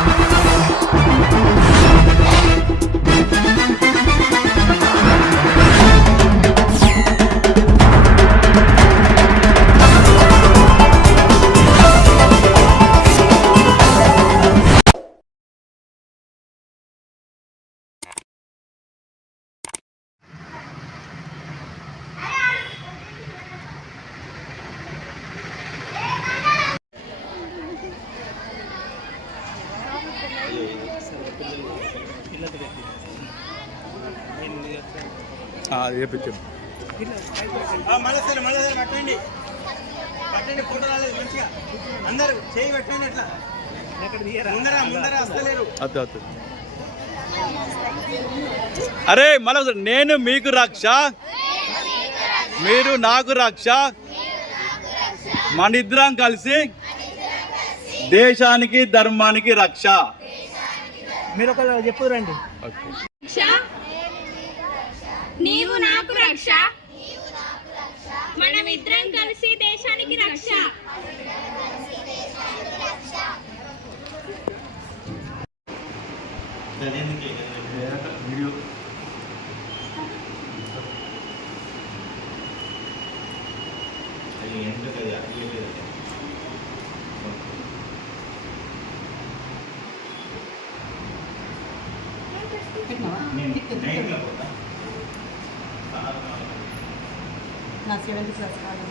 Música చేపించాం మళ్ళీ మళ్ళీ పట్టండి పట్టండి ఫోటో రాలేదు మంచిగా. అందరు చేయి పెట్టండి అట్లా. ముందర ముందర వస్తలేరు అద్దు అద్దు అరే మళ్ళీ నేను మీకు రక్ష మీరు నాకు రక్ష మనిద్దరం కలిసి దేశానికి ధర్మానికి రక్ష. మీరు ఒక చెప్పు రండి. రక్ష? నీవు నాకు రక్ష. మనమిద్దరం కలిసి దేశానికి రక్ష. నా సెవెంత్ క్లాస్ కాలం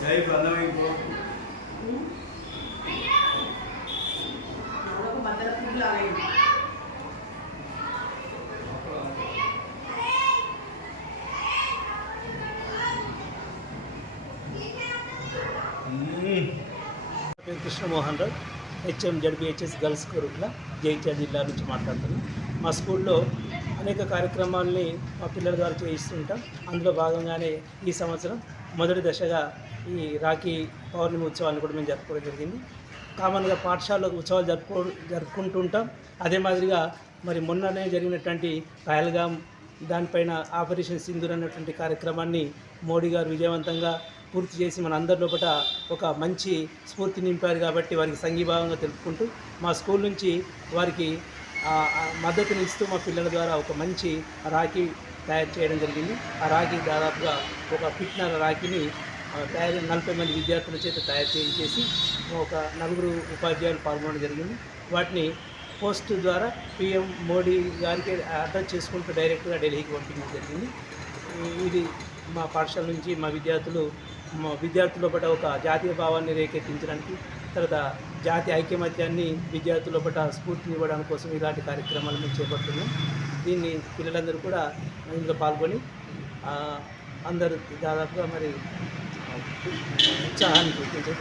జై బంధమైపో పేరు Krishnamohan Rao HM ZPHS girls Korutla Jagtial జిల్లా నుంచి మాట్లాడుతున్నాను మా స్కూల్లో అనేక కార్యక్రమాల్ని మా పిల్లల ద్వారా చేయిస్తుంటాం. అందులో భాగంగానే ఈ సంవత్సరం మొదటి దశగా ఈ రాఖీ పౌర్ణమి ఉత్సవాన్ని కూడా మేము జరుపుకోవడం జరిగింది. కామన్గా పాఠశాలలో ఉత్సవాలు జరుపుకో జరుపుకుంటుంటాం. అదే మాదిరిగా మరి మొన్ననే జరిగినటువంటి పహల్గాం దానిపైన ఆపరేషన్ సింధూర్ అన్నటువంటి కార్యక్రమాన్ని మోడీ గారు విజయవంతంగా పూర్తి చేసి మన అందరి లోపల ఒక మంచి స్ఫూర్తి నింపారు కాబట్టి వారికి సంఘీభావంగా తెలుపుకుంటూ మా స్కూల్ నుంచి వారికి మద్దతుని ఇస్తూ మద్దతునిస్తూ మా పిల్లల ద్వారా ఒక మంచి రాఖీ తయారు చేయడం జరిగింది. ఆ రాఖీ దాదాపుగా ఒక ఫిట్నర్ రాఖీని తయారు నలభై మంది విద్యార్థుల చేత తయారు చేయించేసి ఒక నలుగురు ఉపాధ్యాయులు పాల్గొనడం జరిగింది. వాటిని పోస్ట్ ద్వారా పిఎం మోడీ గారికి అర్థం చేసుకుంటూ డైరెక్ట్గా ఢిల్లీకి పంపించడం జరిగింది. ఇది మా పాఠశాల నుంచి మా విద్యార్థులు మా విద్యార్థుల పట్ల ఒక జాతీయ భావాన్ని రేకెత్తించడానికి తర్వాత జాతి ఐక్యమత్యాన్ని విద్యార్థుల పట్ల స్ఫూర్తిని ఇవ్వడం కోసం ఇలాంటి కార్యక్రమాలు మేము చేపడుతున్నాం. దీన్ని పిల్లలందరూ కూడా ఇందులో పాల్గొని అందరూ దాదాపుగా మరి 在哪里培训结